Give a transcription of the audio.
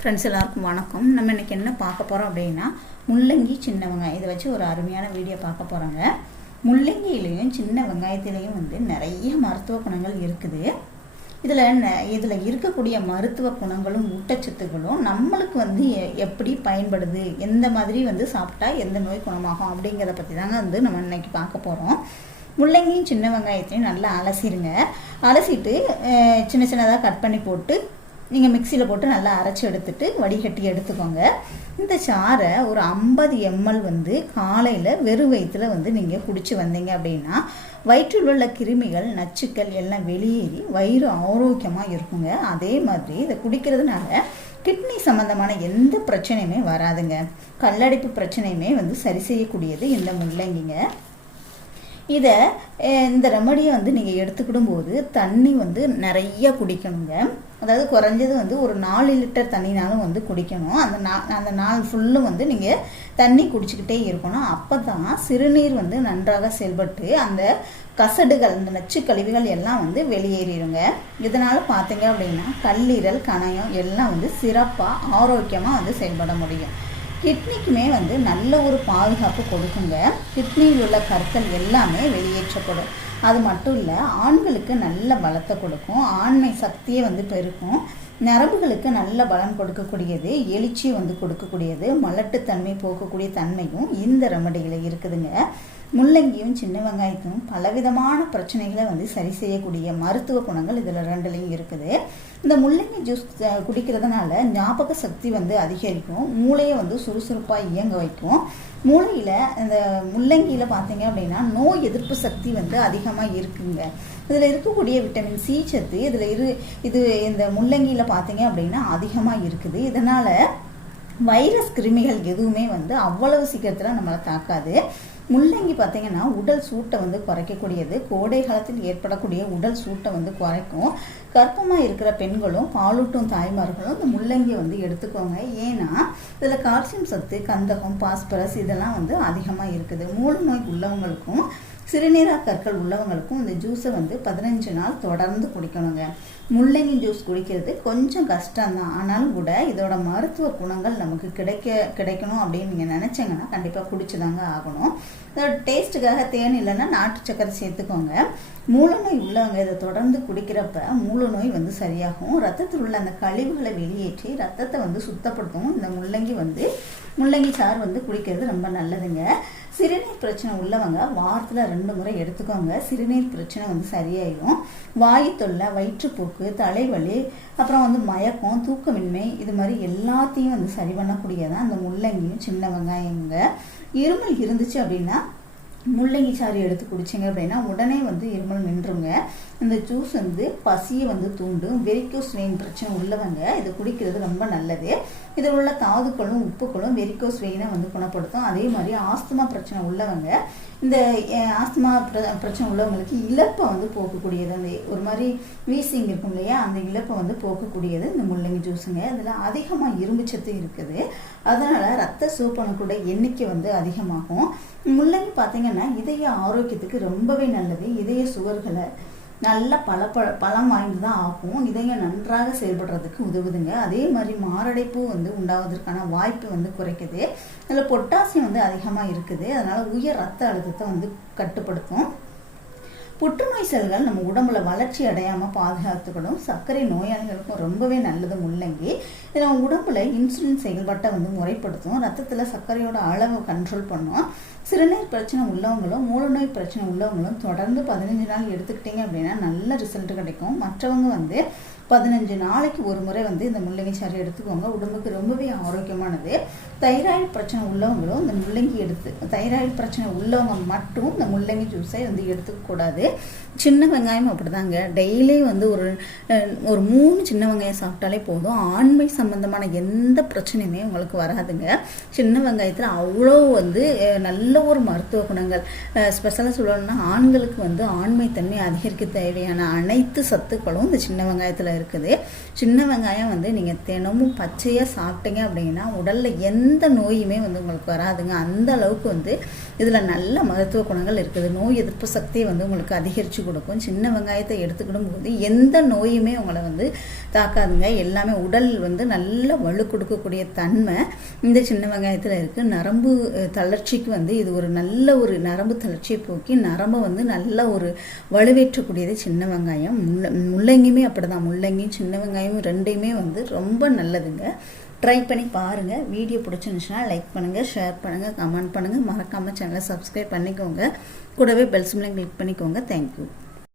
Friends எல்லாருக்கும் வணக்கம். நம்ம இன்னைக்கு என்ன பார்க்க போகிறோம் அப்படின்னா முள்ளங்கி சின்ன வெங்காயம் இதை வச்சு ஒரு அருமையான வீடியோ பார்க்க போகிறோங்க முள்ளங்கியிலையும் சின்ன வெங்காயத்திலையும் வந்து நிறைய மருத்துவ குணங்கள் இருக்குது. இதில் இதில் இருக்கக்கூடிய மருத்துவ குணங்களும் ஊட்டச்சத்துக்களும் நம்மளுக்கு வந்து எ- எப்படி பயன்படுது? எந்த மாதிரி வந்து சாப்பிட்டா எந்த நோய் குணமாகும் அப்படிங்கிறத பற்றி தாங்க வந்து நம்ம இன்னைக்கு பார்க்க போகிறோம் முள்ளங்கியும் சின்ன வெங்காயத்தையும் நல்லா அலசிடுங்க அலசிட்டு சின்ன சின்னதாக கட் பண்ணி போட்டு நீங்கள் மிக்சியில் போட்டு நல்லா அரைச்சி எடுத்துட்டு வடிகட்டி எடுத்துக்கோங்க. இந்த சாறை ஒரு ஐம்பது எம்எல் வந்து காலையில் வெறும் வயிற்றுல வந்து நீங்கள் குடிச்சு வந்தீங்க அப்படின்னா வயிற்றில் உள்ள கிருமிகள் நச்சுக்கள் எல்லாம் வெளியேறி வயிறு ஆரோக்கியமாக இருக்குங்க. அதே மாதிரி இதை குடிக்கிறதுனால கிட்னி சம்மந்தமான எந்த பிரச்சனையுமே வராதுங்க. கல்லடைப்பு பிரச்சனையுமே வந்து சரி செய்யக்கூடியது இந்த முள்ளங்கிங்க. இதை இந்த ரெமடியை வந்து நீங்கள் எடுத்துக்கிடும் போது தண்ணி வந்து நிறைய குடிக்கணுங்க. அதாவது குறைஞ்சது வந்து ஒரு நாலு லிட்டர் தண்ணினாலும் வந்து குடிக்கணும். அந்த நா அந்த நாள் ஃபுல்லும் வந்து நீங்கள் தண்ணி குடிச்சிக்கிட்டே இருக்கணும். அப்போ தான் சிறுநீர் வந்து நன்றாக செயல்பட்டு அந்த கசடுகள் அந்த நச்சு கழிவுகள் எல்லாம் வந்து வெளியேறிடுங்க. இதனால் பார்த்தீங்க அப்படின்னா கல்லீரல் கணையம் எல்லாம் வந்து சிறப்பாக ஆரோக்கியமாக வந்து செயல்பட முடியும். கிட்னிக்குமே வந்து நல்ல ஒரு பாதுகாப்பு கொடுக்குங்க. கிட்னியில் உள்ள கற்கள் எல்லாமே வெளியேற்றப்படும். அது மட்டும் இல்லை ஆண்களுக்கு நல்ல பலத்தை கொடுக்கும். ஆண்மை சக்தியை வந்து பெருக்கும். நரம்புகளுக்கு நல்ல பலன் கொடுக்கக்கூடியது எழுச்சி வந்து கொடுக்கக்கூடியது மலட்டுத்தன்மை போகக்கூடிய தன்மையும் இந்த ரெமடியில் இருக்குதுங்க. முள்ளங்கியும் சின்ன வெங்காயத்தும் பலவிதமான பிரச்சனைகளை வந்து சரி செய்யக்கூடிய மருத்துவ குணங்கள் இதில் ரெண்டுலேயும் இருக்குது. இந்த முள்ளங்கி ஜூஸ் குடிக்கிறதுனால ஞாபக சக்தி வந்து அதிகரிக்கும். மூளையை வந்து சுறுசுறுப்பாக இயங்க வைக்கும். மூளையில் இந்த முள்ளங்கியில் பார்த்தீங்க அப்படின்னா நோய் எதிர்ப்பு சக்தி வந்து அதிகமாக இருக்குங்க. இதில் இருக்கக்கூடிய விட்டமின் சி சத்து இதில் இரு இது இந்த முள்ளங்கியில் பார்த்தீங்க அப்படின்னா அதிகமாக இருக்குது. இதனால் வைரஸ் கிருமிகள் எதுவுமே வந்து அவ்வளவு சீக்கிரத்தில் நம்மளை தாக்காது. முள்ளங்கி பார்த்தீங்கன்னா உடல் சூட்டை வந்து குறைக்கக்கூடியது. கோடை காலத்தில் ஏற்படக்கூடிய உடல் சூட்டை வந்து குறைக்கும். கர்ப்பமாக இருக்கிற பெண்களும் பாலூட்டும் தாய்மார்களும் இந்த முள்ளங்கியை வந்து எடுத்துக்கோங்க. ஏன்னா இதில் கால்சியம் சத்து கந்தகம் பாஸ்பரஸ் இதெல்லாம் வந்து அதிகமாக இருக்குது. மூல நோய் உள்ளவங்களுக்கும் சிறுநீராக கற்கள் உள்ளவங்களுக்கும் இந்த ஜூஸை வந்து பதினஞ்சு நாள் தொடர்ந்து குடிக்கணுங்க. முள்ளங்கி ஜூஸ் குடிக்கிறது கொஞ்சம் கஷ்டம்தான். ஆனாலும் கூட இதோட மருத்துவ குணங்கள் நமக்கு கிடைக்க கிடைக்கணும் அப்படின்னு நீங்கள் நினச்சிங்கன்னா கண்டிப்பாக குடிச்சுதாங்க ஆகணும். இதோட டேஸ்ட்டுக்காக தேன் இல்லைன்னா நாட்டு சக்கரை சேர்த்துக்கோங்க. மூலநோய் உள்ளவங்க இதை தொடர்ந்து குடிக்கிறப்ப மூலநோய் வந்து சரியாகும். ரத்தத்தில் உள்ள அந்த கழிவுகளை வெளியேற்றி ரத்தத்தை வந்து சுத்தப்படுத்தும் இந்த முள்ளங்கி வந்து முள்ளங்கி சாறு வந்து குடிக்கிறது ரொம்ப நல்லதுங்க. சிறுநீர் பிரச்சனை உள்ளவங்க வாரத்தில் ரெண்டு முறை எடுத்துக்கோங்க. சிறுநீர் பிரச்சனை வந்து சரியாயிடும் வாயு தொல்லை வயிற்றுப்போக்கு தலைவலி அப்புறம் வந்து மயக்கம் தூக்கமின்மை இது மாதிரி எல்லாத்தையும் வந்து சரி பண்ணக்கூடியதான் அந்த முள்ளங்கியும் சின்ன வெங்காயங்க இருமல் இருந்துச்சு அப்படின்னா முள்ளங்கி சாறு எடுத்து குடிச்சிங்க அப்படின்னா உடனே வந்து இருமல் நின்றுங்க. இந்த ஜூஸ் வந்து பசியை வந்து தூண்டும். வெரிக்கோஸ் வெயின் பிரச்சனை உள்ளவங்க இதை குடிக்கிறது ரொம்ப நல்லது. இதில் உள்ள தாதுக்களும் உப்புக்களும் வெரிக்கோஸ் வெயினை வந்து குணப்படுத்தும். அதே மாதிரி ஆஸ்துமா பிரச்சனை உள்ளவங்க இந்த ஆஸ்துமா பிர- பிரச்சனை உள்ளவங்களுக்கு இழப்பை வந்து போக்கக்கூடியது. அந்த ஒரு மாதிரி வீசிங் இருக்கும் இல்லையா? அந்த இழப்பை வந்து போக்கக்கூடியது இந்த முள்ளங்கி ஜூஸுங்க இதில் அதிகமாக இரும்புச்சத்து இருக்குது. அதனால் ரத்த சூப்பனக்கூட எண்ணிக்கை வந்து அதிகமாகும். முள்ளங்கி பார்த்தீங்கன்னா இதய ஆரோக்கியத்துக்கு ரொம்பவே நல்லது. இதய சுவர்களை நல்ல பல ப பலம் வாய்ந்து தான் ஆகும் இதயம் நன்றாக செயல்படுறதுக்கு உதவுதுங்க. அதே மாதிரி மாரடைப்பு வந்து உண்டாவதற்கான வாய்ப்பு வந்து குறைக்குது. அதில் பொட்டாசியம் வந்து அதிகமாக இருக்குது. அதனால் உயர் ரத்த அழுத்தத்தை வந்து கட்டுப்படுத்தும். புற்றுநோய் செல்கள் நம்ம உடம்புல வளர்ச்சி அடையாமல் பாதுகாத்துக்கணும். சர்க்கரை நோயாளிகளுக்கும் ரொம்பவே நல்லது முள்ளங்கி இது நம்ம உடம்புல இன்சுலின் செயல்பாட்டை வந்து முறைப்படுத்தும். ரத்தத்தில் சர்க்கரையோட அளவை கண்ட்ரோல் பண்ணும். சிறுநீர் பிரச்சனை உள்ளவங்களும் மூலநோய் பிரச்சனை உள்ளவங்களும் தொடர்ந்து பதினஞ்சு நாள் எடுத்துக்கிட்டீங்க அப்படின்னா நல்ல ரிசல்ட் கிடைக்கும். மற்றவங்க வந்து பதினஞ்சு நாளைக்கு ஒரு முறை வந்து இந்த முள்ளங்கி சாறு எடுத்துக்கோங்க. உடம்புக்கு ரொம்பவே ஆரோக்கியமானது. தைராய்டு பிரச்சனை உள்ளவங்களும் இந்த முள்ளங்கி எடுத்து தைராய்டு பிரச்சனை உள்ளவங்க மட்டும் இந்த முள்ளங்கி ஜூஸை வந்து எடுத்துக்கக்கூடாது சின்ன வெங்காயம் அப்படிதாங்க. டெய்லி வந்து ஒரு ஒரு மூணு சின்ன வெங்காயம் சாப்பிட்டாலே போதும். ஆண்மை சம்பந்தமான எந்த பிரச்சனையுமே உங்களுக்கு வராதுங்க. சின்ன வெங்காயத்தில் அவ்வளோ வந்து நல்ல ஒரு மருத்துவ குணங்கள். ஸ்பெஷலாக சொல்லணும்னா ஆண்களுக்கு வந்து ஆண்மைத்தன்மை அதிகரிக்க தேவையான அனைத்து சத்துக்களும் இந்த சின்ன வெங்காயத்தில் இருக்குது. சின்ன வெங்காயம் வந்து நீங்கள் தினமும் பச்சையாக சாப்பிட்டீங்க அப்படின்னா உடலில் எந்த நோயுமே வந்து உங்களுக்கு வராதுங்க. அந்த அளவுக்கு வந்து இதில் நல்ல மருத்துவ குணங்கள் இருக்குது. நோய் எதிர்ப்பு சக்தியை வந்து உங்களுக்கு அதிகரித்து கொடுக்கும். சின்ன வெங்காயத்தை எடுத்துக்கிடும் போது எந்த நோயுமே உங்களை வந்து தாக்காதுங்க. எல்லாமே உடல் வந்து நல்ல வலு கொடுக்கக்கூடிய தன்மை இந்த சின்ன வெங்காயத்தில் இருக்குது நரம்பு தளர்ச்சிக்கு வந்து இது ஒரு நல்ல ஒரு நரம்பு தளர்ச்சியை போக்கி நரம்பை வந்து நல்ல ஒரு வலுவேற்றக்கூடியது சின்ன வெங்காயம். முள்ள முள்ளங்கியுமே அப்படிதான். வெங்காயம் சின்ன வெங்காயமும் ரெண்டையுமே வந்து ரொம்ப நல்லதுங்க. ட்ரை பண்ணி பாருங்கள் வீடியோ பிடிச்சிருந்துச்சுன்னா லைக் பண்ணுங்கள் ஷேர் பண்ணுங்கள் கமெண்ட் பண்ணுங்கள் மறக்காமல் சேனலை சப்ஸ்கிரைப் பண்ணிக்கோங்க. கூடவே பெல் கிளிக் பண்ணிக்கோங்க. தேங்க்யூ